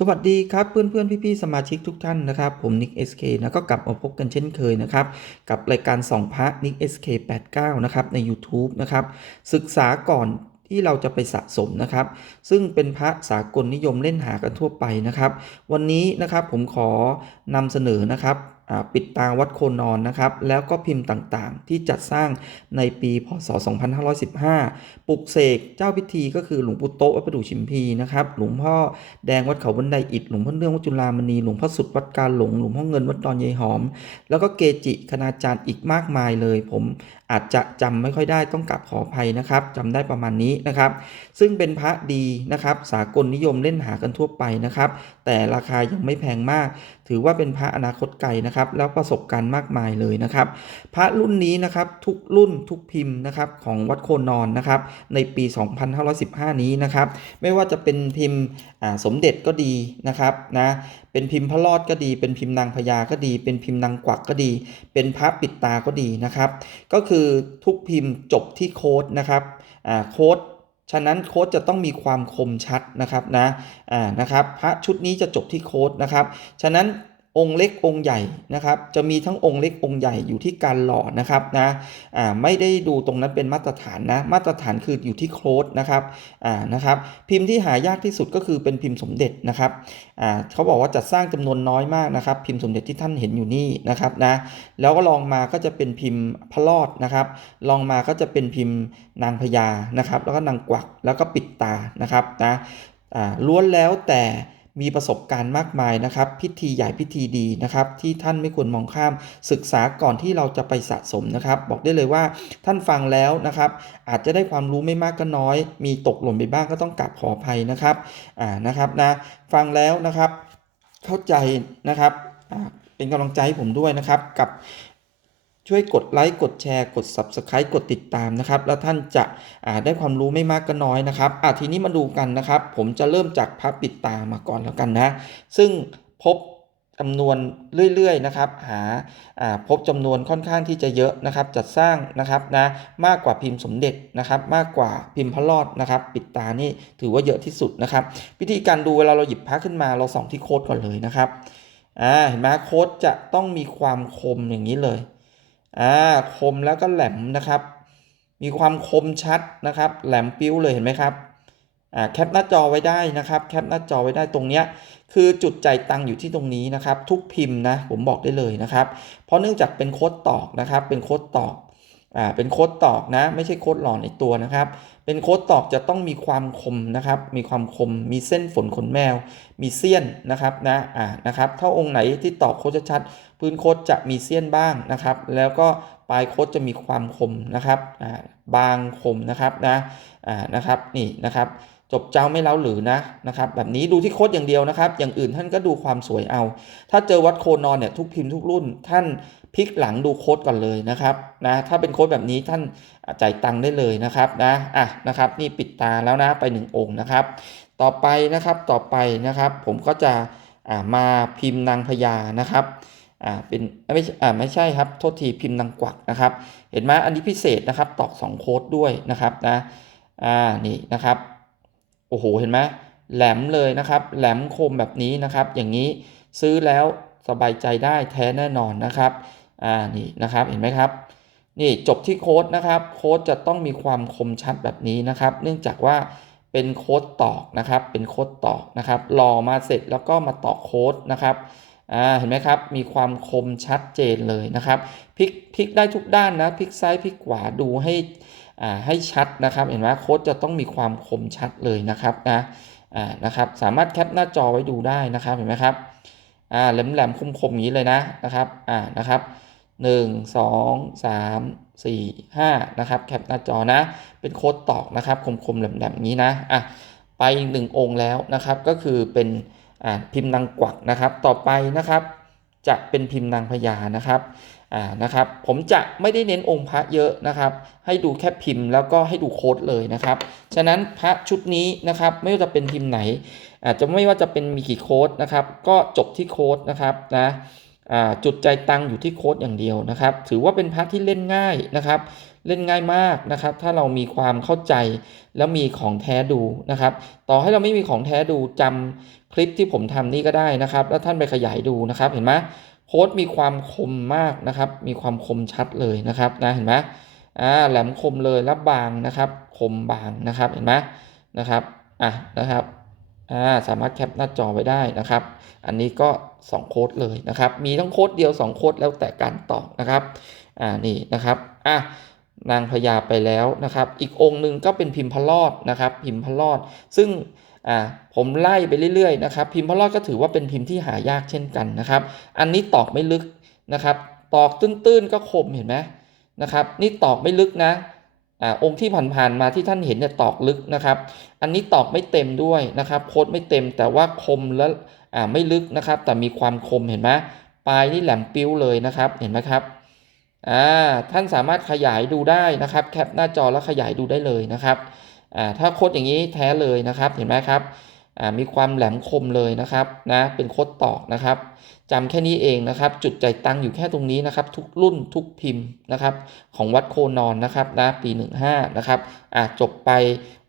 สวัสดีครับเพื่อนเพื่อนพี่พี่ๆสมาชิกทุกท่านนะครับ ผมนิก SK นะก็กลับมาพบกันเช่นเคยนะครับ กับรายการส่องพระนิก SK 89นะครับใน YouTube นะครับ ศึกษาก่อนที่เราจะไปสะสมนะครับ ซึ่งเป็นพระสากลนิยมเล่นหากันทั่วไปนะครับ วันนี้นะครับผมขอนำเสนอนะครับ ปิดตาวัดโคนอนนะครับ แล้วก็พิมพ์ต่างๆ ที่จัดสร้างในปีพศ 2515 ปลุกเสกเจ้าพิธีก็คือหลวงปู่โตะวัดประดู่ชิมพีนะครับ หลวงพ่อแดงวัดเขาบันไดอิฐ หลวงพ่อเนื่องวัดจุฬามณี หลวงพ่อสุดวัดกาหลง หลวงพ่อเงินวัดดอนยายหอม แล้วก็เกจิคณาจารย์อีกมากมายเลย ผม อาจจะจำไม่ค่อยได้ต้องกลับขออภัยนะครับจำได้ประมาณนี้นะครับ ซึ่งเป็นพระดีนะครับ สากลนิยมเล่นหากันทั่วไปนะครับ แต่ราคายังไม่แพงมาก ถือว่าเป็นพระอนาคตไกลนะครับ แล้วประสบการณ์มากมายเลยนะครับ พระรุ่นนี้นะครับทุกรุ่นทุกพิมพ์นะครับของวัดโคนอนนะครับในปี 2515 นี้นะครับ ไม่ว่าจะเป็นพิมพ์สมเด็จก็ดีนะครับนะ เป็นพิมพ์พระรอดก็ดี เป็นพิมพ์นางพญาก็ดี เป็นพิมพ์นางกวักก็ดี เป็นพระปิดตาก็ดีนะครับ ก็คือทุกพิมพ์จบที่โค้ดนะครับอ่าโค้ดฉะนั้นโค้ดจะต้องมีความคมชัดนะครับนะอ่านะครับ พระชุดนี้จะจบที่โค้ดนะครับ ฉะนั้น องค์เล็กองค์ใหญ่นะครับจะมีทั้งองค์เล็กองค์ใหญ่อยู่ที่การหล่อนะครับนะอ่าไม่ได้ดูตรงนั้นเป็นมาตรฐานนะมาตรฐานคืออยู่ที่โค้ดนะครับอ่านะครับพิมพ์ที่หายากที่สุดก็คือเป็นพิมพ์สมเด็จนะครับอ่าเขาบอกว่าจัดสร้างจำนวนน้อยมากนะครับ พิมพ์สมเด็จที่ท่านเห็นอยู่นี่นะครับนะแล้วก็ลองมาก็จะเป็นพิมพ์พระรอดนะครับลองมาก็จะเป็นพิมพ์นางพญานะครับแล้วก็นางกวักแล้วก็ปิดตานะครับนะอ่าล้วนแล้วแต่ มีประสบการณ์มากมายนะครับ พิธีใหญ่พิธีดีนะครับ ที่ท่านไม่ควรมองข้ามศึกษาก่อนที่เราจะไปสะสมนะครับ บอกได้เลยว่าท่านฟังแล้วนะครับ อาจจะได้ความรู้ไม่มากก็น้อย มีตกหล่นไปบ้างก็ต้องกราบขออภัยนะครับอ่านะครับนะฟังแล้วนะครับ เข้าใจนะครับเป็นกำลังใจให้ผมด้วยนะครับกับ ช่วยกดไลค์กดแชร์ กด Subscribe กดติดตามนะครับ แล้วท่านจะได้ความรู้ไม่มากก็น้อยนะครับอะทีนี้มาดูกันนะครับ ผมจะเริ่มจากพระปิดตามาก่อนแล้วกันนะ ซึ่งพบจำนวนเรื่อยๆนะครับหาาพบจำนวนค่อนข้างที่จะเยอะนะครับ จัดสร้างนะครับนะมากกว่าพิมพ์สมเด็จนะครับ มากกว่าพิมพ์พระรอดนะครับ ปิดตานี่ถือว่าเยอะที่สุดนะครับ วิธีการดูเวลาเราหยิบพระขึ้นมาเราส่องที่โค้ดก่อนเลยนะครับอ่าเห็นไหมโค้ดจะต้องมีความคมอย่างนี้เลย อ่าคมแล้วก็แหลมนะครับ มีความคมชัดนะครับ แหลมปิ้วเลยเห็นไหมครับอ่าแคปหน้าจอไว้ได้นะครับ แคปหน้าจอไว้ได้ตรงเนี้ยคือจุดจ่ายตังค์อยู่ที่ตรงนี้นะครับ ทุกพิมพ์นะผมบอกได้เลยนะครับ เพราะเนื่องจากเป็นโค้ดตอกนะครับ เป็นโค้ดตอก อ่าเป็นโค้ดตอกนะ ไม่ใช่โค้ดหล่อในตัวนะครับ เป็นโค้ดตอกจะต้องมีความคมนะครับ มีความคม มีเส้นฝนขนแมว มีเสี้ยนนะครับนะอ่านะครับถ้าองค์ไหนที่ตอกโค้ดชัดๆพื้นโค้ดจะมีเสี้ยนบ้างนะครับ แล้วก็ปลายโค้ดจะมีความคมนะครับอ่าบางคมนะครับนะอ่านะครับนี่นะครับจบเจ้าไม่เล้าหรือนะนะครับแบบนี้ดูที่โค้ดอย่างเดียวนะครับ อย่างอื่นท่านก็ดูความสวยเอา ถ้าเจอวัดโคนอนเนี่ยทุกพิมพ์ทุกรุ่นท่าน ลิกหลังดูโค้ดก่อนเลยนะครับนะถ้าเป็นโค้ดแบบนี้ท่านจ่ายตังค์ได้เลยนะครับนะอะนะครับนี่ปิดตาแล้วนะไปหนึ่งองค์นะครับ ต่อไปนะครับต่อไปนะครับ ผมก็จะอ่ามาพิมพ์นางพญานะครับอ่าเป็นไม่อ่าไม่ใช่ครับโทษทีพิมพ์นางกวักนะครับ เห็นไหมอันนี้พิเศษนะครับตอกสองโค้ดด้วยนะครับนะอ่านี่นะครับโอ้โหเห็นไหมแหลมเลยนะครับ แหลมคมแบบนี้นะครับ อย่างนี้ซื้อแล้วสบายใจได้แท้แน่นอนนะครับ อ่านี่นะครับเห็นไหมครับนี่จบที่โค้ดนะครับโค้ดจะต้องมีความคมชัดแบบนี้นะครับ เนื่องจากว่าเป็นโค้ดตอกนะครับ เป็นโค้ดตอกนะครับรอมาเสร็จแล้วก็มาตอกโค้ดนะครับอ่าเห็นไหมครับ มีความคมชัดเจนเลยนะครับพลิกพลิกได้ทุกด้านนะพลิกซ้ายพลิกขวาดูให้อ่าให้ชัดนะครับ เห็นไหมโค้ดจะต้องมีความคมชัดเลยนะครับนะอ่านะครับสามารถแคปหน้าจอไว้ดูได้นะครับเห็นไหมครับอ่าแหลมแหลมคมคมอย่างนี้เลยนะนะครับอ่านะครับ หนึ่งสองสามสี่ห้านะครับ แคปหน้าจอนะ เป็นโค้ดตอกนะครับ คมๆแหลมแหลมอย่างนี้นะอะไปอีกหนึ่งองค์แล้วนะครับ ก็คือเป็นอ่าพิมพ์นางกวักนะครับ ต่อไปนะครับ จะเป็นพิมพ์นางพญานะครับอ่านะครับ ผมจะไม่ได้เน้นองค์พระเยอะนะครับ ให้ดูแค่พิมพ์แล้วก็ให้ดูโค้ดเลยนะครับ ฉะนั้นพระชุดนี้นะครับ ไม่ว่าจะเป็นพิมพ์ไหนอาจจะไม่ว่าจะเป็นมีกี่โค้ดนะครับ ก็จบที่โค้ดนะครับนะ จุดใจตังอยู่ที่โค้ดอย่างเดียวนะครับ ถือว่าเป็นพระที่เล่นง่ายนะครับ เล่นง่ายมากนะครับ ถ้าเรามีความเข้าใจแล้วมีของแท้ดูนะครับ ต่อให้เราไม่มีของแท้ดูจำคลิปที่ผมทำนี่ก็ได้นะครับ แล้วท่านไปขยายดูนะครับ เห็นไหมโค้ดมีความคมมากนะครับ มีความคมชัดเลยนะครับนะเห็นไหมอ่าแหลมคมเลยและบางนะครับ คมบางนะครับเห็นไหมนะครับอะนะครับ อ่าสามารถแคปหน้าจอไว้ได้นะครับ อันนี้ก็ 2 โค้ดเลยนะครับ มีทั้งโค้ดเดียว 2 โค้ดแล้วแต่การตอนะครับ อ่า นี่นะครับ อะนางพญาไปแล้วนะครับ อีกองค์หนึ่งก็เป็นพิมพ์พลอดนะครับ พิมพ์พลอด ซึ่งอ่าผมไล่ไปเรื่อยๆนะครับ พิมพ์พลอดก็ถือว่าเป็นพิมพ์ที่หายากเช่นกันนะครับ อันนี้ตอกไม่ลึกนะครับ ตอกตื้นๆก็คมเห็นไหมนะครับ นี่ตอกไม่ลึกนะ องค์ที่ผ่านๆมาที่ท่านเห็นเนี่ยตอกลึกนะครับ อันนี้ตอกไม่เต็มด้วยนะครับโคดไม่เต็มแต่ว่าคมและไม่ลึกนะครับ แต่มีความคมเห็นไหมปลายนี่แหลมปิ้วเลยนะครับเห็นไหมครับท่านสามารถขยายดูได้นะครับ แคปหน้าจอแล้วขยายดูได้เลยนะครับถ้าโคดอย่างนี้แท้เลยนะครับเห็นไหมครับ มีความแหลมคมเลยนะครับนะเป็นโคดตอกนะครับจำแค่นี้เองนะครับ จุดใจตังอยู่แค่ตรงนี้นะครับ ทุกรุ่นทุกพิมพ์นะครับ ของวัดโคนอนนะครับนะปี 15นะครับอ่าจบไป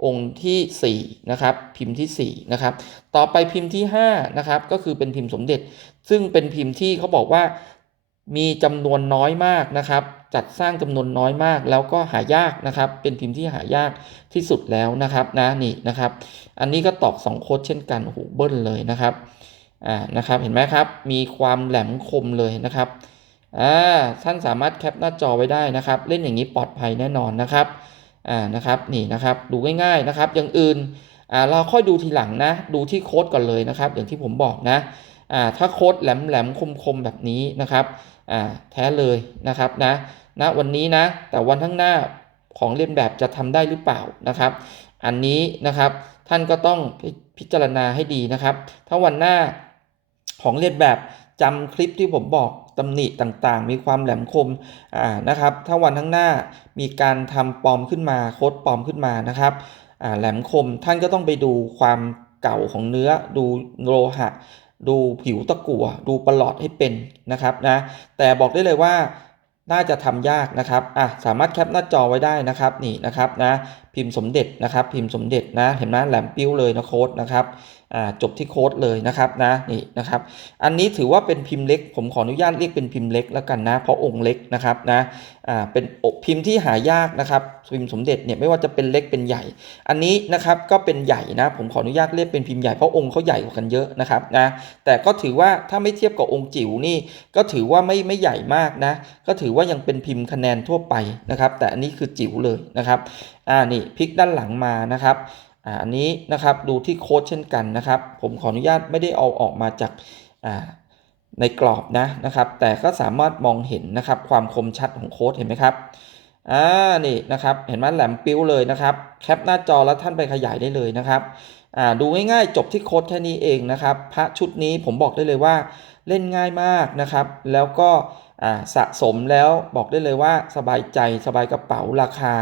องค์ที่4นะครับพิมพ์ที่4นะครับต่อไปพิมพ์ที่5นะครับก็คือเป็นพิมพ์สมเด็จ ซึ่งเป็นพิมพ์ที่เขาบอกว่า มีจำนวนน้อยมากนะครับ จัดสร้างจำนวนน้อยมาก แล้วก็หายากนะครับ เป็นพิมพ์ที่หายากที่สุดแล้วนะครับนะนี่นะครับ อันนี้ก็ตอก2โค้ดเช่นกันโอ้โหเบิ้ลเลยนะครับอ่านะครับเห็นไหมครับ มีความแหลมคมเลยนะครับอ่าท่านสามารถแคปหน้าจอไว้ได้นะครับ เล่นอย่างนี้ปลอดภัยแน่นอนนะครับอ่านะครับนี่นะครับดูง่ายๆนะครับ อย่างอื่นอ่าเราค่อยดูทีหลังนะ ดูที่โค้ดก่อนเลยนะครับ อย่างที่ผมบอกนะอ่าถ้าโค้ดแหลมแหลมคมคมๆแบบนี้นะครับ แท้เลยนะครับนะณวันนี้นะ แต่วันข้างหน้าของเลียนแบบจะทำได้หรือเปล่านะครับ อันนี้นะครับท่านก็ต้องพิพิจารณาให้ดีนะครับ ถ้าวันหน้าของเลียนแบบจำคลิปที่ผมบอกตำหนิต่างๆ มีความแหลมคมอ่านะครับ ถ้าวันข้างหน้ามีการทำปลอมขึ้นมาโค้ดปลอมขึ้นมานะครับอ่าแหลมคมท่านก็ต้องไปดูความเก่าของเนื้อดูโลหะ ดูผิวตะกั่วดูประหลอดให้เป็นนะครับนะแต่บอกได้เลยว่าน่าจะทำยากนะครับอะสามารถแคปหน้าจอไว้ได้นะครับนี่นะครับนะพิมพ์สมเด็จนะครับ พิมพ์สมเด็จนะเห็นไหมแหลมปิ้วเลยนะโค้ดนะครับ จบที่โค้ดเลยนะครับนะนี่นะครับอันนี้ถือว่าเป็นพิมพ์เล็ก ผมขออนุญาตเรียกเป็นพิมพ์เล็กแล้วกันนะ เพราะองค์เล็กนะครับนะเป็นพิมพ์ที่หายากนะครับพิมพ์สมเด็จเนี่ยไม่ว่าจะเป็นเล็กเป็นใหญ่ อันนี้นะครับก็เป็นใหญ่นะผมขออนุญาตเรียกเป็นพิมพ์ใหญ่เพราะองค์เขาใหญ่กว่ากันเยอะนะครับนะแต่ก็ถือว่าถ้าไม่เทียบกับองค์จิ๋วนี่ก็ถือว่าไม่ไม่ใหญ่มากนะก็ถือว่ายังเป็นพิมพ์คะแนนทั่วไปนะครับแต่อันนี้คือจิ๋วเลยนะครับอ่านี่พลิกด้านหลังมานะครับ อันนี้นะครับดูที่โค้ดเช่นกันนะครับ ผมขออนุญาตไม่ได้เอาออกมาจากในกรอบนะนะครับ แต่ก็สามารถมองเห็นนะครับ ความคมชัดของโค้ดเห็นไหมครับอ่านี่นะครับเห็นไหมแหลมปิ้วเลยนะครับ แคปหน้าจอแล้วท่านไปขยายได้เลยนะครับอ่าดูง่ายๆ จบที่โค้ดแค่นี้เองนะครับ พระชุดนี้ผมบอกได้เลยว่าเล่นง่ายมากนะครับ แล้วก็ สะสมแล้วบอกได้เลยว่าสบายใจสบายกระเป๋าราคา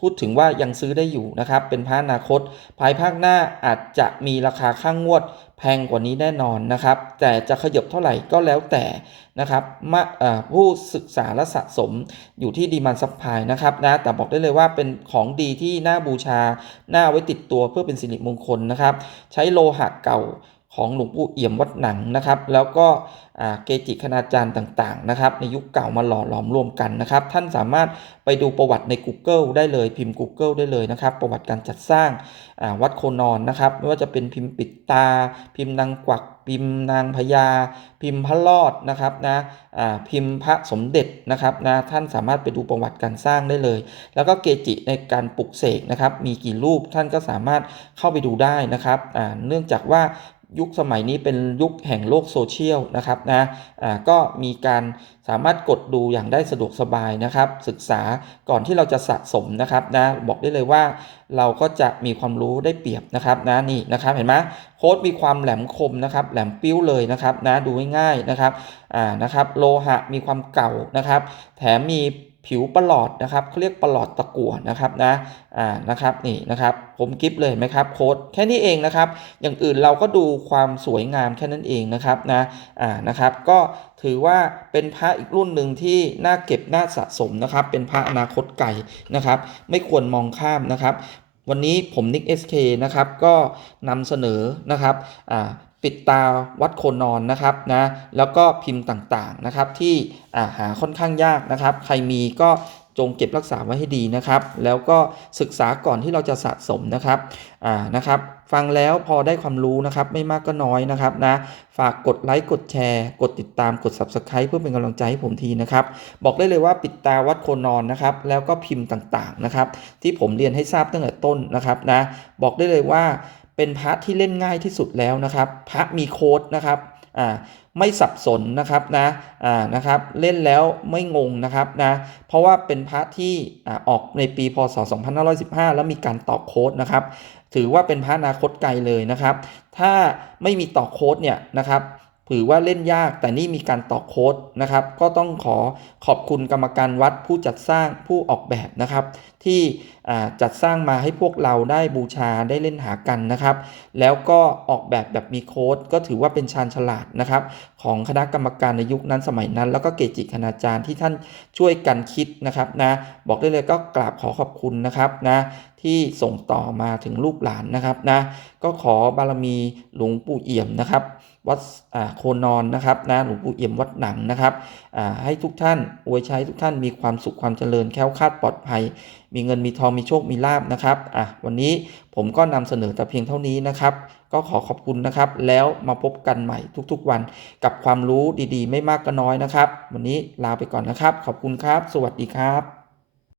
พูดถึงว่ายังซื้อได้อยู่นะครับ เป็นพระอนาคต ภายภาคหน้าอาจจะมีราคาข้างงวดแพงกว่านี้แน่นอนนะครับ แต่จะขยบเท่าไหร่ก็แล้วแต่นะครับมาอ่าผู้ศึกษาและสะสมอยู่ที่ดีมันซัพพลายนะครับนะแต่บอกได้เลยว่าเป็นของดีที่น่าบูชา น่าไว้ติดตัวเพื่อเป็นสิริมงคลนะครับ ใช้โลหะเก่า ของหลวงปู่เอี่ยมวัดหนังนะครับ แล้วก็เกจิคณาจารย์ต่างๆนะครับ ในยุคเก่ามาหล่อหลอมรวมกันนะครับ ท่านสามารถไปดูประวัติใน Google ได้เลยพิมพ์ Google ได้เลยนะครับ ประวัติการจัดสร้างาวัดโคนอนนะครับ ไม่ว่าจะเป็นพิมพ์ปิดตา พิมพ์นางกวัก พิมพ์นางพญาพิมพ์พระรอดนะครับนะพิมพ์พระสมเด็จนะครับนะท่านสามารถไปดูประวัติการสร้างได้เลย แล้วก็เกจิในการปลุกเสกนะครับ มีกี่รูปท่านก็สามารถเข้าไปดูได้นะครับเนื่องจากว่า ยุคสมัยนี้เป็นยุคแห่งโลกโซเชียลนะครับนะอ่าก็มีการสามารถกดดูอย่างได้สะดวกสบายนะครับ ศึกษาก่อนที่เราจะสะสมนะครับนะบอกได้เลยว่าเราก็จะมีความรู้ได้เปรียบนะครับนะนี่นะครับเห็นไหมโค้ดมีความแหลมคมนะครับแหลมปิ้วเลยนะครับนะดูง่ายๆนะครับอ่านะครับโลหะมีความเก่านะครับ แถมมี ผิวประหลอดนะครับเขาเรียกประหลอดตะกั่วนะครับนะอ่านะครับนี่นะครับผมกิฟเลยไหมครับโค้ดแค่นี้เองนะครับ อย่างอื่นเราก็ดูความสวยงามแค่นั้นเองนะครับนะอ่านะครับก็ถือว่าเป็นพระอีกรุ่นหนึ่งที่น่าเก็บน่าสะสมนะครับ เป็นพระอนาคตไกลนะครับ ไม่ควรมองข้ามนะครับ วันนี้ผมนิก SK นะครับก็นำเสนอนะครับอ่า ปิดตาวัดโคนนอนนะครับนะแล้วก็พิมพ์ต่างๆนะครับที่หาค่อนข้างยากนะครับ ใครมีก็จงเก็บรักษาไว้ให้ดีนะครับ แล้วก็ศึกษาก่อนที่เราจะสะสมนะครับอ่านะครับ ฟังแล้วพอได้ความรู้นะครับ ไม่มากก็น้อยนะครับนะฝากกดไลค์กดแชร์ กดติดตามกด Subscribe เพื่อเป็นกำลังใจให้ผมทีนะครับ บอกได้เลยว่าปิดตาวัดโคนอนนะครับ แล้วก็พิมพ์ต่างๆนะครับ ที่ผมเรียนให้ทราบตั้งแต่ต้นนะครับนะบอกได้เลยว่า เป็นพระที่เล่นง่ายที่สุดแล้วนะครับ พระมีโค้ดนะครับอ่าไม่สับสนนะครับนะอ่านะครับเล่นแล้วไม่งงนะครับนะเพราะว่าเป็นพระที่อ่าออกในปีพศ 2515 แล้วมีการต่อโค้ดนะครับ ถือว่าเป็นพระอนาคตไกลเลยนะครับ ถ้าไม่มีต่อโค้ดเนี่ยนะครับ ถือว่าเล่นยากแต่นี่มีการต่อโค้ดนะครับ ก็ต้องขอขอบคุณกรรมการวัดผู้จัดสร้างผู้ออกแบบนะครับ ที่จัดสร้างมาให้พวกเราได้บูชาได้เล่นหากันนะครับ แล้วก็ออกแบบแบบมีโค้ดก็ถือว่าเป็นชาญฉลาดนะครับ ของคณะกรรมการในยุคนั้นสมัยนั้น แล้วก็เกจิคณาจารย์ที่ท่านช่วยกันคิดนะครับนะบอกได้เลยก็กราบขอขอบคุณนะครับนะที่ส่งต่อมาถึงลูกหลานนะครับนะก็ขอบารมีหลวงปู่เอี่ยมนะครับ วัดอ่าโคนอนนะครับนะหลวงปู่เอี่ยมวัดหนังนะครับอ่าให้ทุกท่านอวยชัยทุกท่านมีความสุขความเจริญแคล้วคลาดปลอดภัย มีเงินมีทองมีโชคมีลาบนะครับอะวันนี้ผมก็นำเสนอแต่เพียงเท่านี้นะครับ ก็ขอขอบคุณนะครับ แล้วมาพบกันใหม่ทุกๆวันกับความรู้ดีๆ ไม่มากก็น้อยนะครับ วันนี้ลาไปก่อนนะครับ ขอบคุณครับ สวัสดีครับ